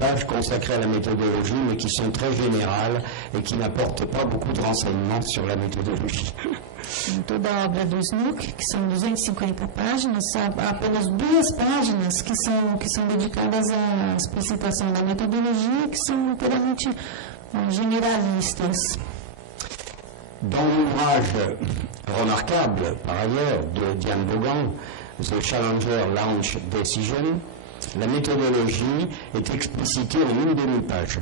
pages consacrées à la méthodologie, mais qui sont très générales et qui n'apportent pas beaucoup de renseignements sur la méthodologie. Toda a obra do Snook, que são 250 páginas, há apenas 2 páginas que são dedicadas à explicitação da metodologia, que são inteiramente généralistes. Dans l'ouvrage remarquable, par ailleurs, de Diane Bogan, The Challenger Launch Decision, la méthodologie est explicitée en une demi-page.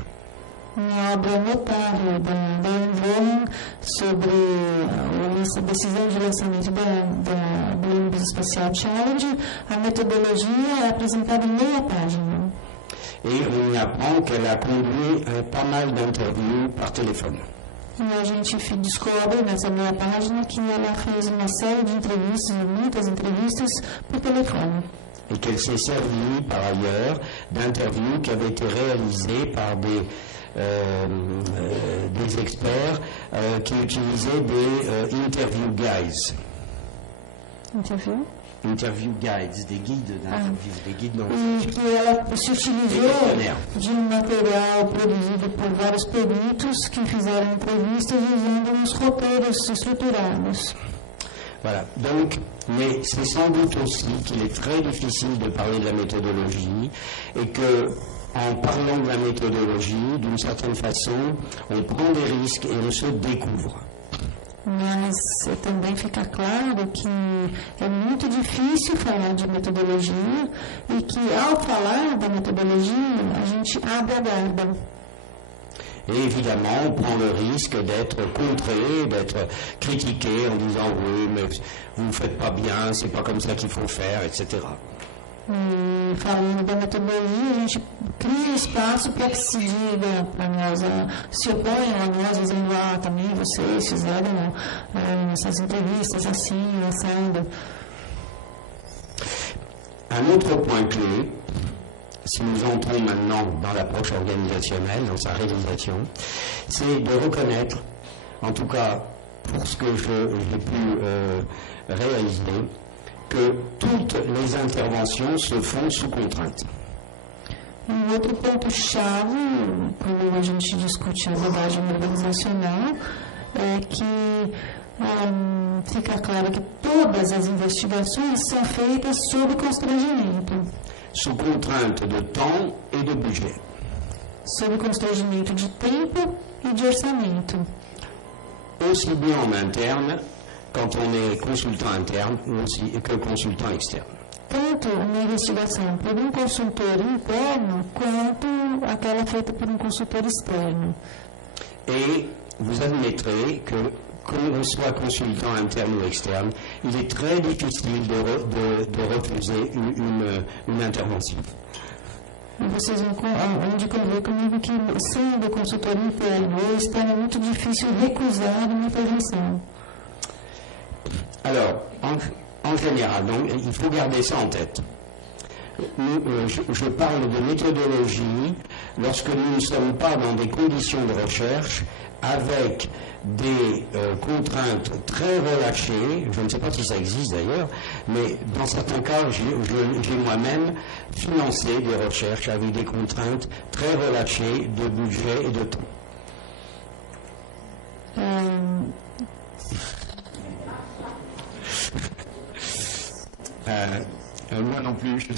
Uma obra notável da Diane Bogan sobre a decisão de lançamento do ônibus espacial Challenger, a metodologia é apresentada em meia página. Et on y apprend qu'elle a conduit pas mal d'interviews par téléphone. E a gente descobre nessa meia página que ela fez uma série de entrevistas, muitas entrevistas, por telefone. Et qu'elle s'est servie, par ailleurs, d'interviews qui avaient été réalisées par des experts qui utilisaient des interview guides. Interview guides, des guides d'interview, des guides dans E que ela se utilizou de um material produzido por vários peritos que fizeram entrevistas usando uns roteiros estruturados. Voilà. Donc, mais c'est sans doute aussi qu'il est très difficile de parler de la méthodologie et que, en parlant de la méthodologie, d'une certaine façon, on prend des risques et on se découvre. Mas também fica claro que é muito difícil falar de metodologia e que, ao falar da metodologia, a gente abre a guarda. Et évidemment, on prend le risque d'être contré, d'être critiqué en disant « oui, mais vous ne faites pas bien, c'est pas comme ça qu'il faut faire, etc. » E falando da metodologia, a gente cria espaço para que se diga para nós, se oponham a nós, dizendo, também vocês fizeram essas entrevistas assim, assado. Un autre point clé, si nous entrons maintenant dans l'approche organisationnelle, dans sa réalisation, c'est de reconnaître, en tout cas pour ce que j'ai pu réaliser, que toutes les interventions se font sous contrainte. Outro ponto-chave, quando a gente discute a abordagem organizacional, é que fica claro que todas as investigações são feitas sob constrangimento. Sous contrainte de temps et de budget. Sob constrangimento de tempo e de orçamento. Aussi bien en interne, quand on est consultant interne, aussi que consultant externe. Tanto uma investigação por um consultor interno, quanto aquela feita por um consultor externo. Et vous admettrez que, qu'on soit consultant interne ou externe, il est très difficile de refuser une intervention. Vocês vão de convir comigo que, sendo consultor interno ou externo, é muito difícil recusar uma intervenção. Alors, en général, donc, il faut garder ça en tête. Je parle de méthodologie lorsque nous ne sommes pas dans des conditions de recherche avec des contraintes très relâchées. Je ne sais pas si ça existe d'ailleurs, mais dans certains cas, j'ai moi-même financé des recherches avec des contraintes très relâchées de budget et de temps. Moi non plus,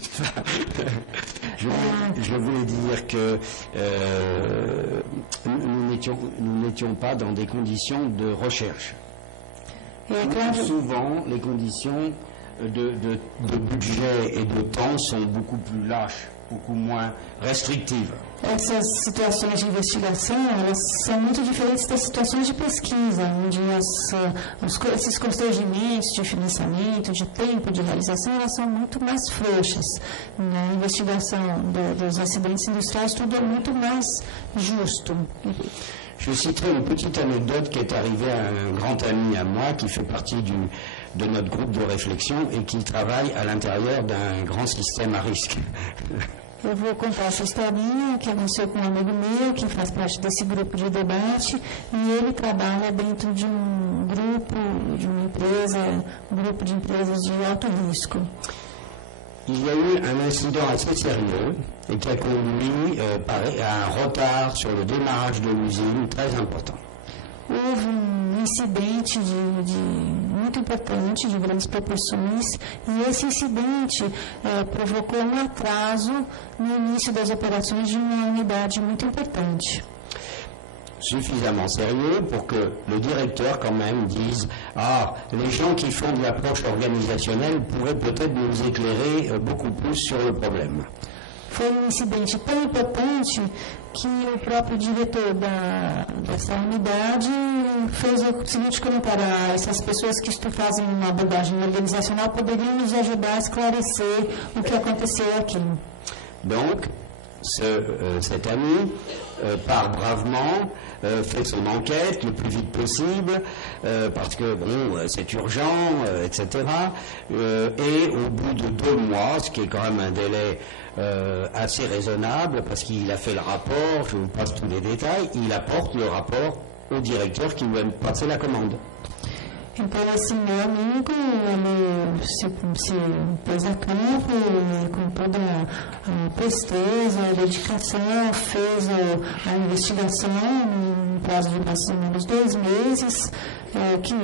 je voulais dire que nous n'étions pas dans des conditions de recherche. Souvent, les conditions de budget et de temps sont beaucoup plus lâches, beaucoup moins restritives. Essas situações de investigação, elas são muito diferentes das situações de pesquisa, onde esses constrangimentos de financiamento, de tempo, de realização, elas são muito mais frouxas. Na investigação dos acidentes industriais, tudo é muito mais justo. Je citerai une petite anecdote qui est arrivée à un grand ami à moi qui fait partie de notre groupe de réflexion et qui travaille à l'intérieur d'un grand système à risque. Eu vou contar essa historinha que aconteceu com um amigo meu que faz parte desse grupo de debate e ele trabalha dentro de um grupo, de uma empresa, um grupo de empresas de alto risco. il y a eu un incident assez sérieux et qui a conduit à un retard sur le démarrage de l'usine très important. Houve incidente muito importante, de grandes proporções, e esse incidente provocou atraso no início das operações de uma unidade muito importante. Suffisamment sérieux pour que le directeur quand même dise « Ah, les gens qui font de l'approche organisationnelle pourraient peut-être nous éclairer beaucoup plus sur le problème ». Foi incidente tão importante que o próprio diretor dessa unidade fez o seguinte comentário: essas pessoas que fazem uma abordagem organizacional poderiam nos ajudar a esclarecer o que aconteceu aqui. Donc, cet ami part bravement, fait son enquête le plus vite possible, parce que bon, c'est urgent, etc. Et au bout de 2 mois, ce qui est quand même un délai assez raisonable, parce qu'il a fait le rapport, je vous passe tous les détails, il apporte le rapport au directeur qui lui a passé la commande. Então, esse meu amigo, ele se pôs a campo com toda a presteza, a dedicação, fez a investigação em prazo de mais ou menos 2 meses, que,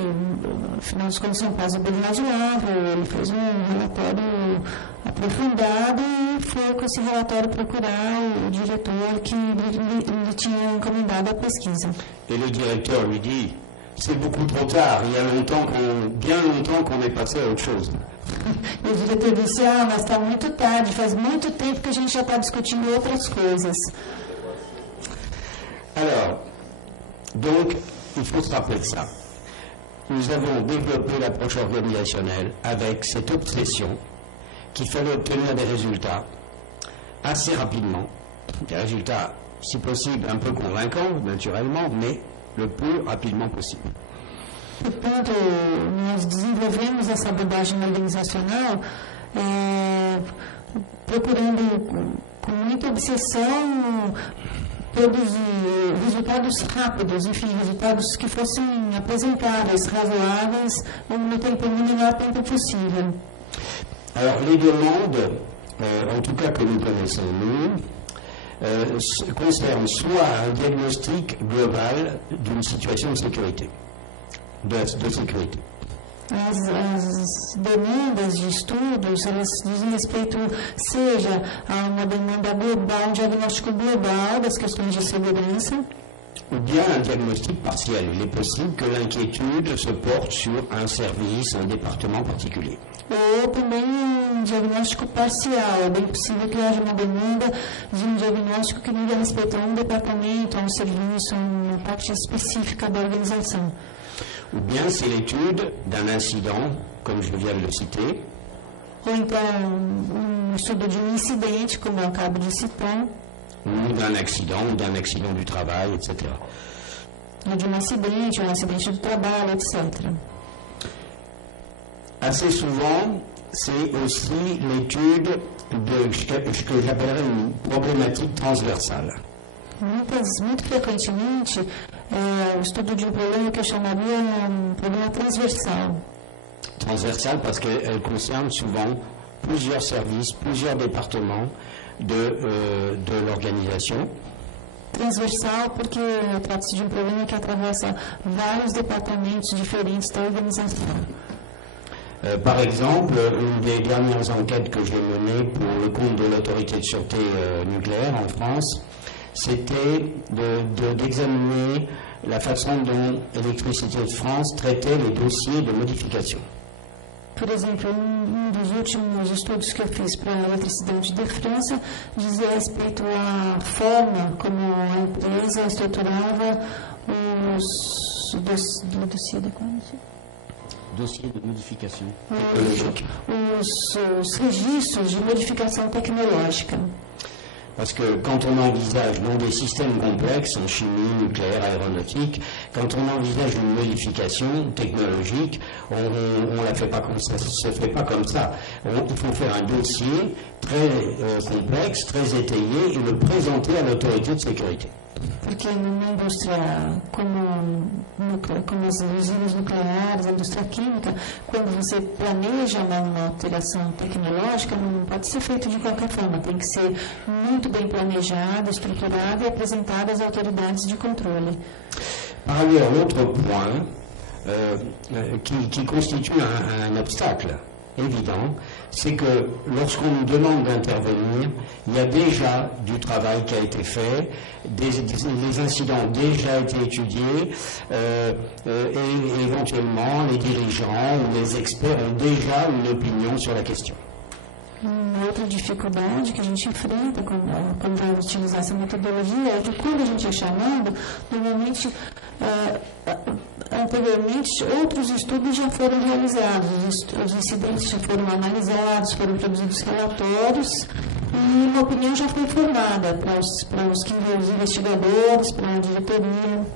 afinal de contas, é um prazo bem razoável. Ele fez um relatório aprofundado e foi com esse relatório procurar o diretor que lhe tinha encomendado a pesquisa. Et le directeur lui dit: c'est beaucoup trop tard, il y a bien longtemps qu'on est passé à autre chose. E o diretor disse: mas está muito tarde, faz muito tempo que a gente já está discutindo outras coisas. Alors, donc, il faut se rappeler de ça. Nous avons développé l'approche organisationnelle avec cette obsession qu'il fallait obtenir des résultats assez rapidement, des résultats, si possible, un peu convaincants, naturellement, mais le plus rapidement possible. Portanto, nós desenvolvemos essa abordagem organizacional procurando com muita obsessão produzir resultados rápidos, enfim, resultados que fossem apresentáveis, razoáveis, no menor tempo possível. Alors, les demandes, en tout cas que nous connaissons nous, concerne soit un diagnostic global d'une situation de sécurité. De sécurité. As demandas de estudos, elas dizem respeito, seja a uma demanda global, um diagnóstico global das questões de segurança, ou bien un diagnostic partiel. Il est possible que l'inquiétude se porte sur un service, un département particulier. Ou também um diagnóstico parcial. É bem possível que haja uma demanda de um diagnóstico que diga respeito a um departamento, a um serviço, a uma parte específica da organização. Ou bien c'est l'étude d'un incident, comme je viens de le citer. Ou então estudo de incidente, como eu acabo de citar. Ou d'un accident du travail, etc. Ou de um acidente do trabalho, etc. Assez souvent, c'est aussi l'étude de ce que j'appellerais une problématique transversale. Muito frequentemente, o estudo de um problema que eu chamaria um problema transversal. Transversale parce qu'elle concerne souvent plusieurs services, plusieurs départements de l'organisation. Transversal porque trata-se de um problema que atravessa vários departamentos diferentes da organização. Par exemple, une des dernières enquêtes que j'ai menées pour le compte de l'autorité de sûreté nucléaire en France, c'était d'examiner la façon dont Électricité de France traitait les dossiers de modification. Por exemplo, dos últimos estudos que eu fiz para a Eletricidade de França dizia respeito à forma como a empresa estruturava os dossiers de modification os registros de modificação tecnológica. Parce que quand on envisage des systèmes complexes en chimie, nucléaire, aéronautique, quand on envisage une modification technologique, on ne la fait pas comme ça, ça se fait pas comme ça. Il faut faire un dossier très complexe, très étayé et le présenter à l'autorité de sécurité. Porque numa indústria como as usinas nucleares, a indústria química, quando você planeja uma alteração tecnológica, não pode ser feito de qualquer forma, tem que ser muito bem planejado, estruturado e apresentado às autoridades de controle. Par ailleurs, l'autre point qui constitue un obstacle évident, c'est que lorsqu'on nous demande d'intervenir, il y a déjà du travail qui a été fait, les incidents ont déjà été étudiés, et éventuellement les dirigeants ou les experts ont déjà une opinion sur la question. Uma outra dificuldade que a gente enfrenta quando vai utilizar essa metodologia é que quando a gente é chamado, normalmente, anteriormente, outros estudos já foram realizados, os incidentes já foram analisados, foram produzidos relatórios e uma opinião já foi formada para os investigadores, para a diretoria.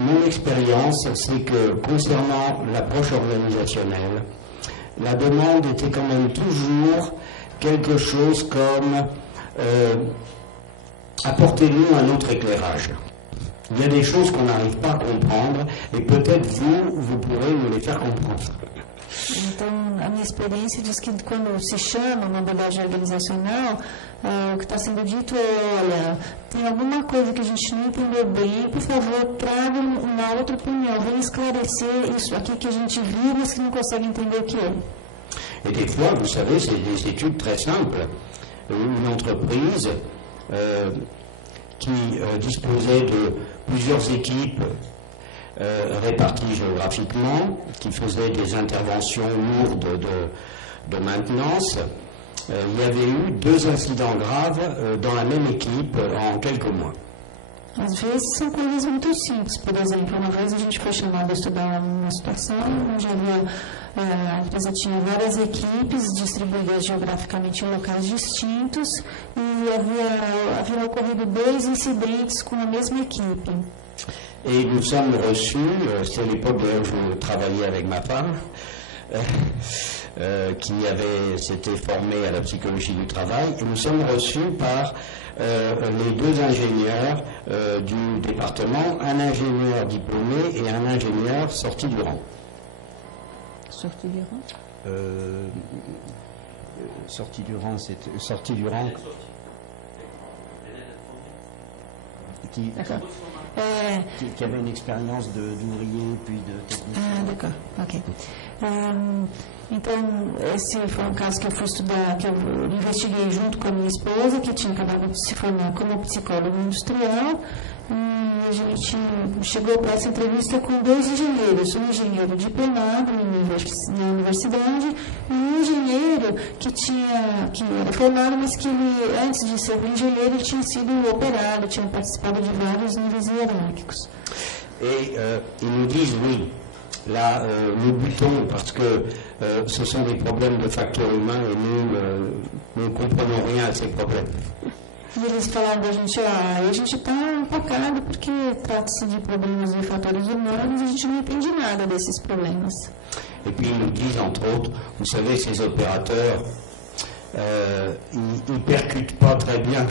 Mon expérience, c'est que concernant l'approche organisationnelle, la demande était quand même toujours quelque chose comme apportez-nous un autre éclairage. Il y a des choses qu'on n'arrive pas à comprendre et peut-être vous pourrez nous les faire comprendre. Então, a minha experiência diz que quando se chama uma abordagem organizacional, o que está sendo dito é, olha, tem alguma coisa que a gente não entendeu bem, por favor, traga uma outra opinião, venha esclarecer isso aqui que a gente viu, mas que não consegue entender o que é. Et des fois, vous savez, c'est des études très simples. Une entreprise qui disposait de plusieurs équipes réparties géographiquement, qui faisaient des interventions lourdes de maintenance, il y avait eu 2 incidents graves dans la même équipe en quelques mois. Às vezes são coisas muito simples. Por exemplo, uma vez a gente foi chamado a estudar uma situação onde a empresa tinha várias equipes distribuídas geograficamente em locais distintos e havia ocorrido 2 incidentes com a mesma equipe. Et nous sommes reçus, c'est l'époque où je travaillais avec ma femme, qui s'était formée à la psychologie du travail, et nous sommes reçus par les 2 ingénieurs du département, un ingénieur diplômé et un ingénieur sorti du rang. Sorti du rang Sorti du rang, c'est sorti du rang. Qui avait une expérience d'ouvrier puis de technicien. Ah, d'accord, ok. Então, esse foi um caso que eu fui estudar, que eu investiguei junto com a minha esposa, que tinha acabado de se formar como psicólogo industrial, e a gente chegou para essa entrevista com 2 engenheiros, um engenheiro diplomado na universidade e um engenheiro que era formado, mas que ele, antes de ser engenheiro, ele tinha sido operário, tinha participado de vários níveis hierárquicos. Et ils nous disent, oui, là, nous butons parce que ce sont des problèmes de facteurs humains et nous ne comprenons rien à ces problèmes. E eles falaram da gente, a gente está empacado porque trata-se de problemas de fatores humanos e a gente não entende nada desses problemas. Et puis ils nous disent, entre autres, vous savez, ces opérateurs, ils percutent pas très bien.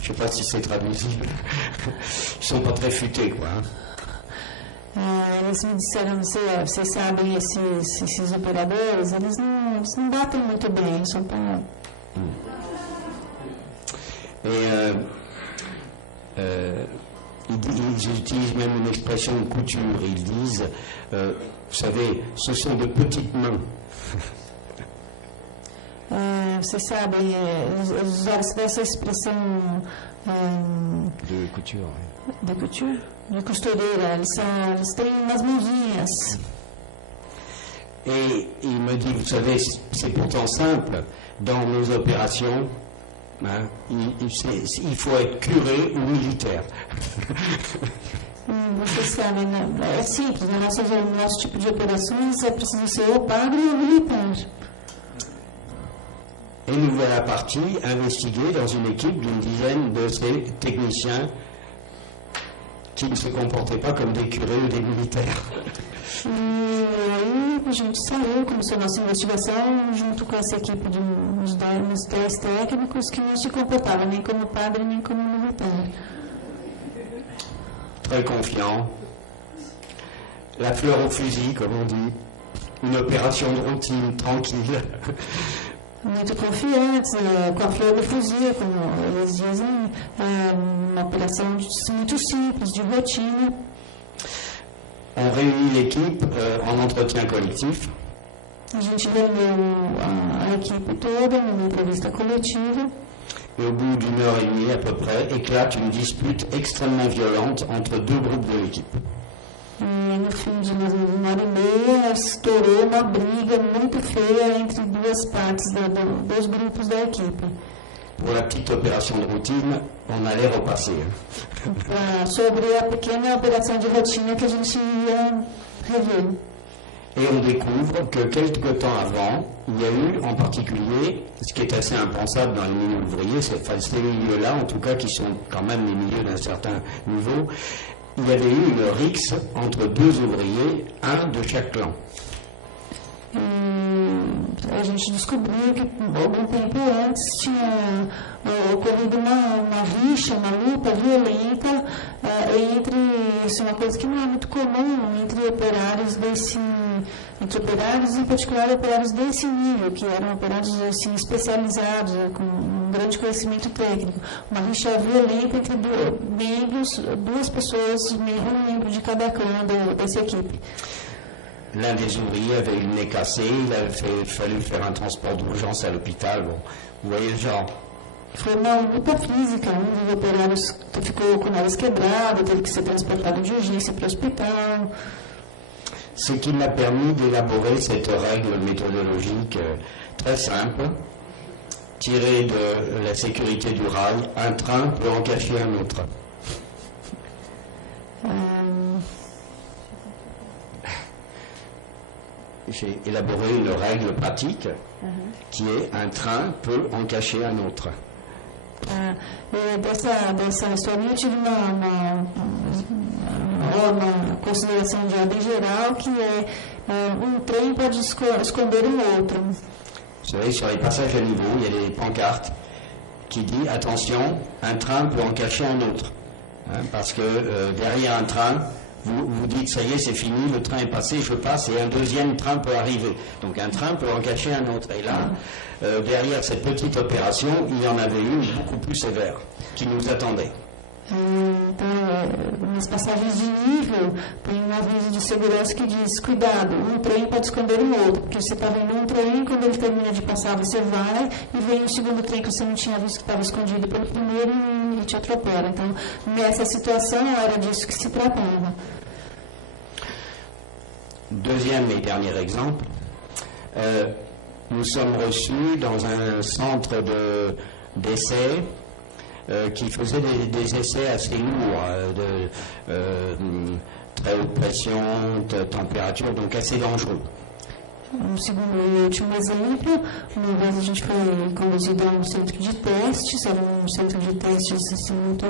Je ne sais pas si c'est traduisible. Ils sont pas très futés, quoi. Eles me disseram, vocês sabem, esses operadores, eles não batem muito bem, eles são para... Et ils utilisent même une expression de couture. Ils disent, vous savez, ce sont de petites mains. Vocês sabem, usaram essa expressão de couture. De couture? De costureira. Eles têm umas mãozinhas. Et il me dit, vous savez, c'est pourtant simple. Dans nos opérations, hein, il faut être curé ou militaire. Vocês sabem, é simples. No nosso tipo de operações é preciso ser ou padre ou militar. Et nous voilà partis investiguer dans une équipe d'une dizaine de ces techniciens qui ne se comportaient pas comme des curés ou des militaires. E aí a gente saiu, começou a nossa investigação junto com essa equipe de uns 10 técnicos que não se comportavam nem como padre nem como militar. Très confiant. La fleur au fusil, comme on dit. Une opération de routine, tranquille. Muito confiantes, com a flor do fuzil, como eles dizem, uma operação muito simples, de rotina. On réunit l'équipe en entretien collectif. A gente reuniu a equipe toda numa entrevista coletiva. Et au bout d'une heure et demie à peu près, éclate une dispute extrêmement violente entre deux groupes de l'équipe. E no fim de uma hora e meia, estourou uma briga muito feia entre duas partes dos grupos da equipe. Pour la petite opération de routine, on allait repasser. Sobre a pequena operação de rotina que a gente ia rever. Et on découvre que quelque temps avant, il y a eu en particulier, ce qui est assez impensable dans les milieux ouvriers, ces milieux-là en tout cas qui sont quand même les milieux d'un certain niveau, il y avait eu une rixe entre deux ouvriers, un de chaque clan. A gente descobriu que algum tempo antes tinha ocorrido uma rixa, uma luta violenta entre, isso é uma coisa que não é muito comum, entre operários em particular operários desse nível, que eram operários assim, especializados, com um grande conhecimento técnico. Uma rixa violenta entre duas pessoas, um membro de cada clã dessa equipe. L'un des ouvriers avait eu le nez cassé, il fallu faire un transport d'urgence à l'hôpital. Bon, vous voyez le genre. Foi uma luta física, dos operários ficou com o nariz quebrado, teve que ser transportado de urgência para o hospital. Ce qui m'a permis d'élaborer cette règle méthodologique très simple, tirée de la sécurité du rail, un train peut en cacher un autre. J'ai élaboré une règle pratique qui est un train peut en cacher un autre. Dessa historinha eu tive uma consideração de ordem geral que um trem pode esconder um outro. Vous savez, sur les passages à niveau, il y a des pancartes qui disent attention, un train peut en cacher un autre. Parce que derrière un train, vous dites ça y est, c'est fini, le train est passé, je passe et un deuxième train peut arriver. Donc un train peut en cacher un autre. Et là, derrière cette petite opération, il y en avait une beaucoup plus sévère qui nous attendait. Então, nas passagens de nível, tem um aviso de segurança que diz, cuidado, um trem pode esconder o outro, porque você está vendo um trem, quando ele termina de passar, você vai e vem um segundo trem que você não tinha visto que estava escondido pelo primeiro e te atropela. Então, nessa situação, era disso que se tratava. Deuxième et dernier exemple, nous sommes reçus dans un centre d'essai qui faisait des essais assez lourds, très haute pression, température, donc assez dangereux. Segundo e último exemplo, uma vez a gente foi conduzido a um centro de testes, era um centro de testes assim, muito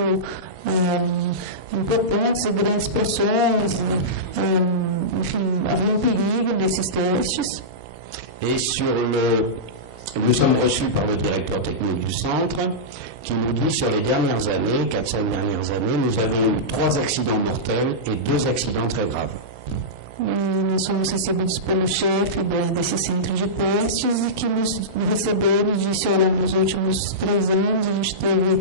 importantes, grandes pressões, enfim, havia um perigo nesses testes. Et nous sommes reçus par le directeur technique du centre qui nous dit sur les dernières années, 4-5 dernières années, nous avons eu 3 accidents mortels et 2 accidents très graves. Nós fomos recebidos pelo chefe desse centro de testes e que nos recebeu e disse, olha, nos últimos 3 anos a gente teve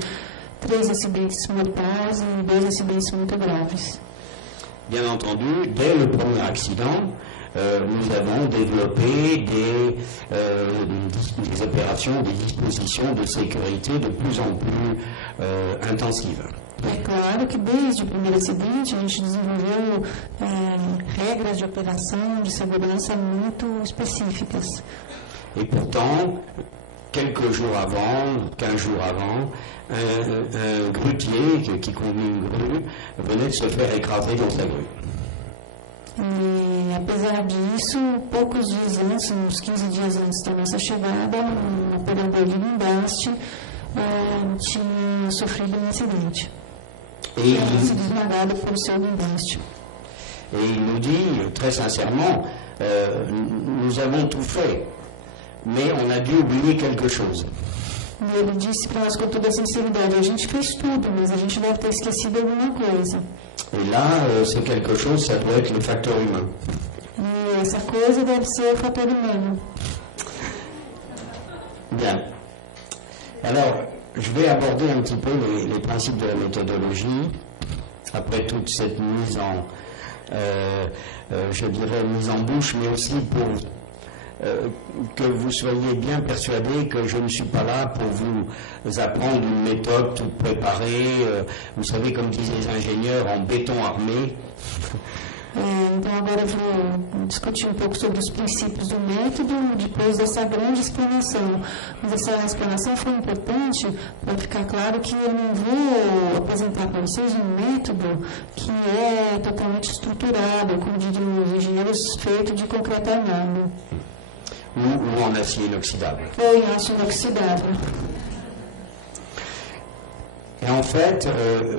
3 acidentes mortais e 2 acidentes muito graves. Bien entendu, dès le premier accident, nous avons développé des opérations, des dispositions de sécurité de plus en plus intensives. É claro que desde o primeiro acidente a gente desenvolveu regras de operação, de segurança muito específicas. Et pourtant, quelques jours avant, 15 jours avant, un grutier qui conduit une grue venait de se faire écraser dans sa grue. E apesar disso, poucos dias antes, uns 15 dias antes da nossa chegada, um operador de guindaste tinha sofrido um acidente. e tem sido esmagado por seu guindaste. Et il nous dit, très sincèrement, nous avons tout fait, mais on a dû oublier quelque chose. E ele disse para nós com toda a sinceridade, a gente fez tudo, mas a gente deve ter esquecido alguma coisa. Et là, c'est quelque chose, ça doit être le facteur humain. E essa coisa deve ser o fator humano. Bien. Alors, je vais aborder un petit peu les principes de la méthodologie, après toute cette mise en, je dirais, mise en bouche, mais aussi pour que vous soyez bien persuadés que je ne suis pas là pour vous apprendre une méthode toute préparée, vous savez, comme disent les ingénieurs, en béton armé. Então agora eu vou discutir um pouco sobre os princípios do método, depois dessa grande explanação. Mas essa explanação foi importante para ficar claro que eu não vou apresentar para vocês um método que é totalmente estruturado, como diriam os engenheiros, feito de concreto armado. Ou en acier inoxydable. Ou em aço inoxidável. Et en fait,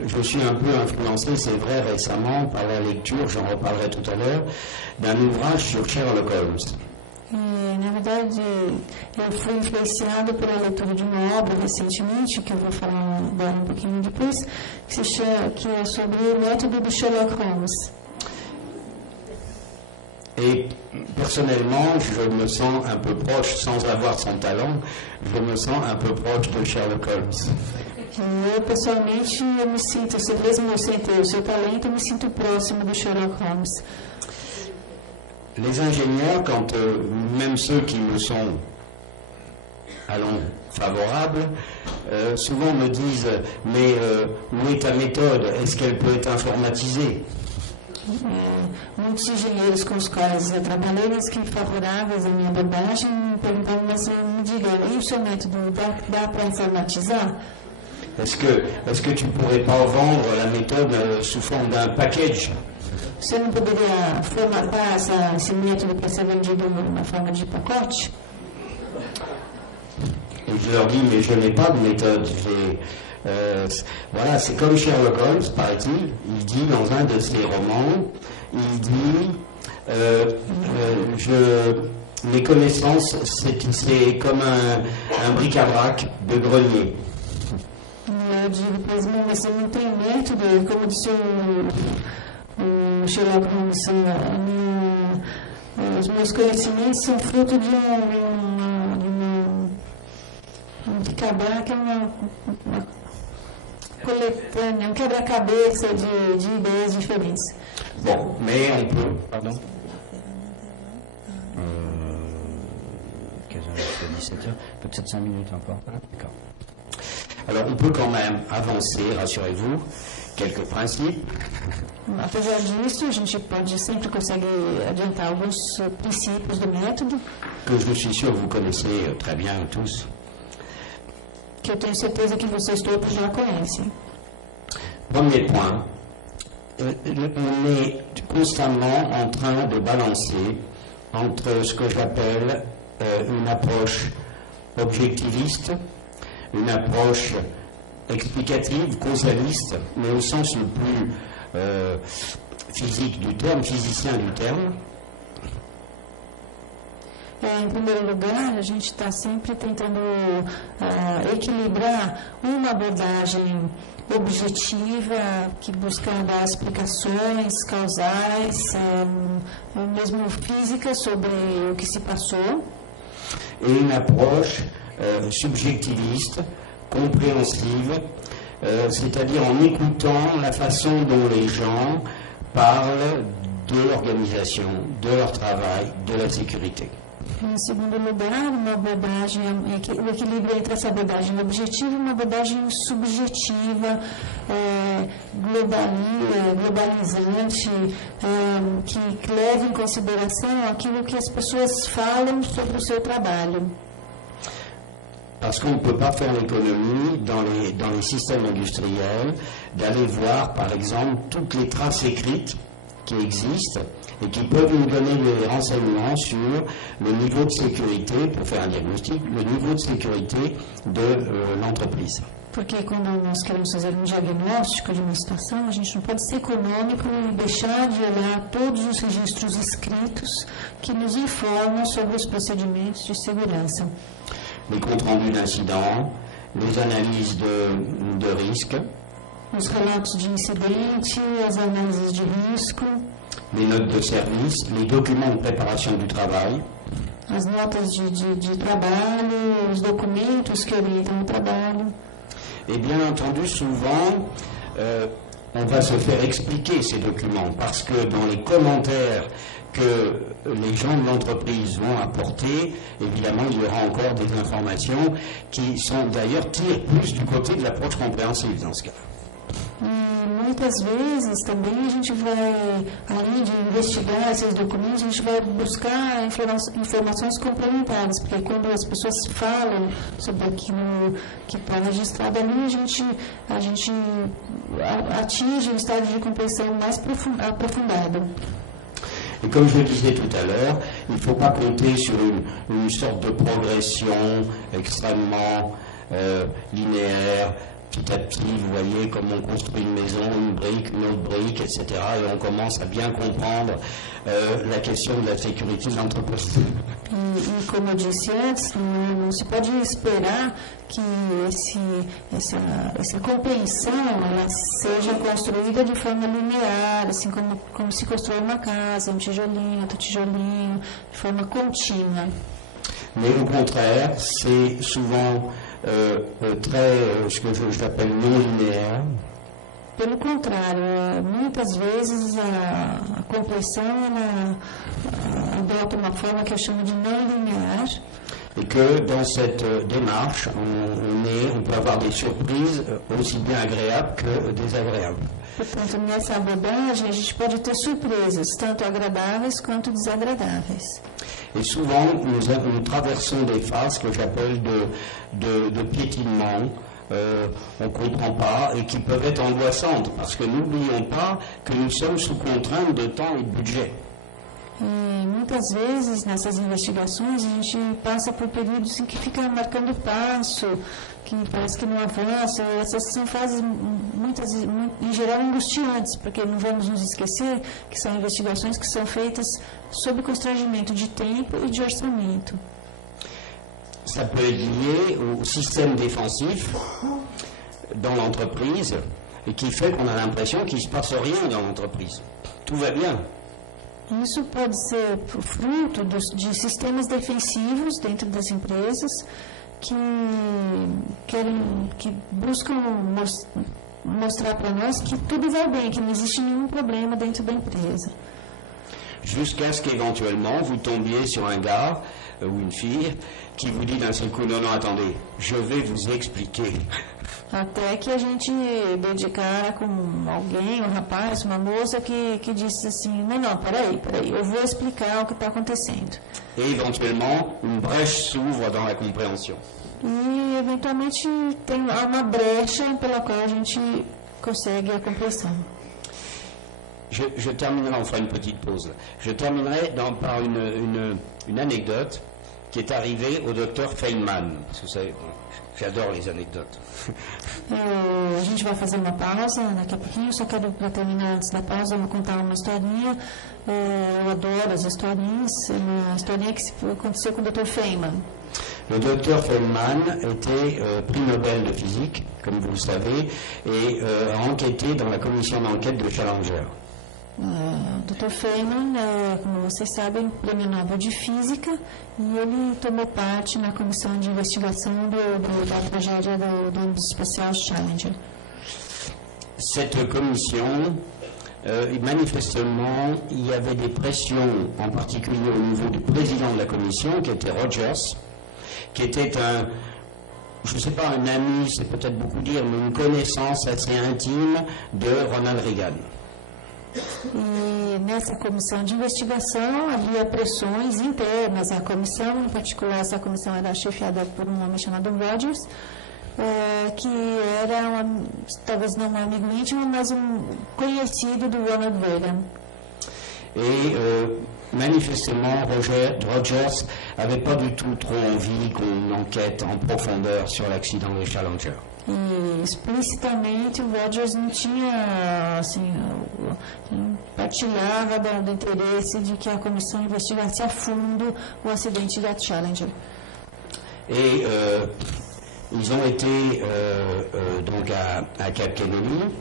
je suis un peu influencé, c'est vrai, récemment, par la lecture, j'en reparlerai tout à l'heure, d'un ouvrage sur Sherlock Holmes. Na verdade, eu fui influenciado pela leitura de uma obra recentemente, que eu vou falar agora um pouquinho depois, que é sobre o método do Sherlock Holmes. Et personnellement, je me sens un peu proche, sans avoir son talent, je me sens un peu proche de Sherlock Holmes. Eu, pessoalmente, eu me sinto, mesmo sem ter o seu talento, eu me sinto próximo do Sherlock Holmes. Les ingénieurs, quand même ceux qui me sont, allons, favorables, souvent me disent « Mais où est ta méthode? Est-ce qu'elle peut être informatisée ?» Muitos engenheiros com os quais eu trabalhei, mas que favoráveis à minha abordagem, me perguntavam, mas me diga, e o seu método dá para informatizar? Est-ce que tu ne pourrais pas vendre la méthode sous forme d'un package? Você não poderia formatar esse método para ser vendido na forma de pacote? Et je leur dis, mais je n'ai pas de méthode. Voilà, c'est comme Sherlock Holmes, paraît-il. Il dit dans un de ses romans, il dit, mes connaissances, c'est comme un bric-à-brac de grenier. Eu digo, pois não, você não tem método, como disse o Sherlock Holmes, os meus conhecimentos são fruto de um bric-à-brac, uma coletânea, um quebra-cabeça de ideias diferentes. Bon, mais on peut... Pardon 15h, 17h, peut-être 5 minutes encore. D'accord. Alors on peut quand même avancer, rassurez-vous, quelques principes. Apesar disso, a gente sempre consegue adiantar alguns princípios do método. Que je suis sûr vous connaissez très bien tous. Que eu tenho certeza que vocês todos já conhecem. Premier point, on est constamment en train de balancer entre ce que j'appelle une approche objectiviste, une approche explicative, causaliste, mais au sens le plus physique du terme, physicien du terme. Em primeiro lugar, a gente está sempre tentando equilibrar uma abordagem objetiva, que busca dar explicações causais, mesmo físicas, sobre o que se passou. Et une approche subjectiviste, compréhensive, c'est-à-dire en écoutant la façon dont les gens parlent de l'organisation, de leur travail, de la sécurité. Em segundo lugar, uma abordagem, o equilíbrio entre essa abordagem objetiva e uma abordagem subjetiva, globalizante, que leva em consideração aquilo que as pessoas falam sobre o seu trabalho. Parce qu'on ne peut pas faire l'économie dans les systèmes industriels d'aller voir, par exemple, toutes les traces écrites qui existent et qui peuvent nous donner des renseignements sur le niveau de sécurité, pour faire un diagnostic, le niveau de sécurité de l'entreprise. Porque quando nós queremos fazer um diagnóstico de uma situação, a gente não pode ser econômico e deixar de olhar todos os registros escritos que nos informam sobre os procedimentos de segurança. Les comptes rendus d'incidents, les analyses de risque, Os relatos de incidente, as análises de risco, les notes de service, les documents de préparation du travail, as notas de trabalho, os documentos que orientam o trabalho. et bien entendu souvent on va se faire expliquer ces documents parce que dans les commentaires que les gens de l'entreprise vont apporter, évidemment il y aura encore des informations qui sont d'ailleurs tirent plus du côté de l'approche compréhensive dans ce cas. E muitas vezes também a gente vai, além de investigar esses documentos, a gente vai buscar informações complementares, porque quando as pessoas falam sobre aquilo que está registrado ali, a gente atinge um estado de compreensão mais aprofundado. Et comme je le disais tout à l'heure, il ne faut pas compter sur une sorte de progression extrêmement linéaire. Petit à petit, vous voyez, comme on construit une maison, une brique, une autre brique, etc. Et on commence à bien comprendre la question de la sécurité de l'entreprise. E como eu disse antes, não se pode esperar que essa compreensão ela seja construída de forma linear, assim como se constrói uma casa, um tijolinho, outro tijolinho, de forma contínua. Mais au contraire, c'est souvent ce que j'appelle non linéaire. Pelo contrário, muitas vezes a compreensão adota uma forma que eu chamo de não linear. Et que dans cette démarche, on peut avoir des surprises aussi bien agréables que désagréables. Portanto, nessa abordagem, a gente pode ter surpresas, tanto agradáveis quanto desagradáveis. Et souvent, nous traversons des phases que j'appelle de piétinement, on ne comprend pas, et qui peuvent être angoissantes, parce que n'oublions pas que nous sommes sous contrainte de temps et de budget. E muitas vezes, nessas investigações, a gente passa por períodos em que fica marcando passo, que parece que não avança. Essas são fases, em geral, angustiantes, porque não vamos nos esquecer que são investigações que são feitas sob constrangimento de tempo e de orçamento. Ça peut être lié au système défensif dans l'entreprise, et qui fait qu'on a l'impression qu'il ne se passe rien dans l'entreprise. Tout va bien. Isso pode ser fruto de sistemas defensivos dentro das empresas que buscam mostrar para nós que tudo vai bem, que não existe nenhum problema dentro da empresa. Jusqu'à ce qu'éventuellement vous tombiez sur un gars ou une fille qui vous dit d'un seul coup, non, attendez, je vais vous expliquer. Até que a gente deu de cara com alguém, um rapaz, uma moça que disse assim, não, peraí, eu vou explicar o que está acontecendo. Et éventuellement, une brèche s'ouvre dans la compréhension. E eventualmente há uma brecha pela qual a gente consegue a compreensão. Je terminerai, on fera une petite pause. Je terminerai par une anecdote qui est arrivée au docteur Feynman. Parce que vous savez, j'adore les anecdotes. A gente vai fazer uma pausa daqui a pouquinho, só quero, para terminar antes da pausa, eu vou contar uma historinha. Eu adoro as historinhas. Uma historinha que aconteceu com o Dr. Feynman. Le docteur Feynman était prix Nobel de physique, comme vous le savez, et a enquêté dans la commission d'enquête de Challenger. Dr. Feynman, como vocês sabem, prêmio Nobel de Física, e ele tomou parte na comissão de investigação da tragédia do ônibus espacial Challenger. Cette commission, manifestement, il y avait des pressions, en particulier au niveau du président de la commission, qui était Rogers, qui était je ne sais pas, un ami, c'est peut-être beaucoup dire, mais une connaissance assez intime de Ronald Reagan. E nessa comissão de investigação havia pressões internas à comissão, em particular essa comissão era chefiada por um homem chamado Rogers, que era talvez não um amigo íntimo, mas um conhecido do Ronald Reagan. Et manifestement, Rogers n'avait pas du tout trop envie qu'on enquête en profondeur sur l'accident de Challenger. E explicitamente o Rogers não tinha, assim, partilhava do interesse de que a comissão investigasse a fundo o acidente da Challenger. Et ils ont été donc à Cap Kennedy.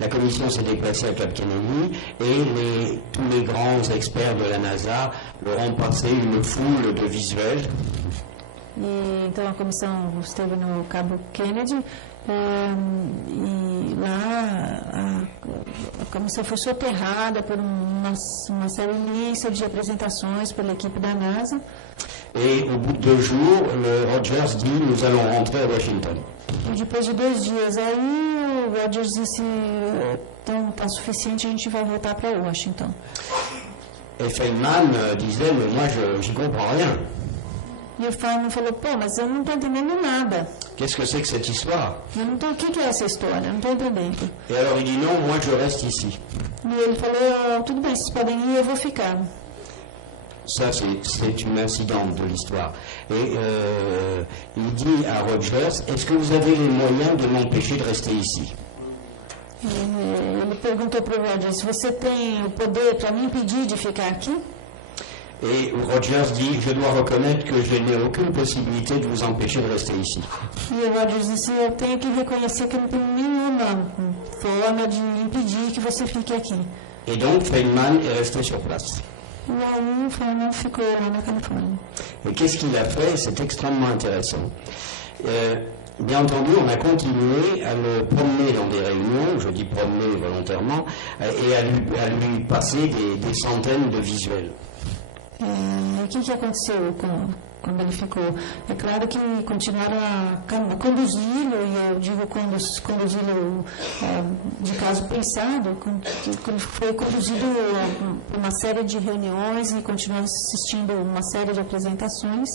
La commission s'est déplacée à Cap Kennedy et tous les grands experts de la NASA leur ont passé une foule de visuels. E, então a comissão esteve no Cabo Kennedy e lá a comissão foi soterrada por uma série imensa de apresentações pela equipe da NASA. Et au bout de 2 jours, le Rogers dit « Nous allons rentrer à Washington ». E depois de 2 dias aí, o Rogers disse, então está suficiente, a gente vai voltar para Washington. Et Feynman disait « Mais moi, j'y comprends rien. E o Feynman falou, pô, mas eu não estou entendendo nada. Qu'est-ce que c'est que cette histoire ?» O que é essa história? Eu não estou entendendo. Et alors il dit « Non, moi je reste ici. » E ele falou, tudo bem, vocês podem ir, eu vou ficar. Ça, c'est une incidente de l'histoire. Et il dit à Rogers, est-ce que vous avez les moyens de m'empêcher de rester ici? Ele perguntou para o Rogers, você tem o poder para me impedir de ficar aqui? Et Rogers dit, je dois reconnaître que je n'ai aucune possibilité de vous empêcher de rester ici. E o Rogers disse, eu tenho que reconhecer que eu não tenho nenhuma forma de impedir que você fique aqui. Et donc Feynman est resté sur place. E aí o Feynman ficou lá na Califórnia. Et qu'est-ce qu'il a fait? C'est extrêmement intéressant. Bien entendu, on a continué à le promener dans des réunions, je dis promener volontairement, et à lui passer des centaines de visuels. O que aconteceu quando ele ficou? É claro que continuaram a conduzi-lo, e eu digo conduzi-lo de caso pensado, quando foi conduzido por uma série de reuniões e continuou assistindo uma série de apresentações.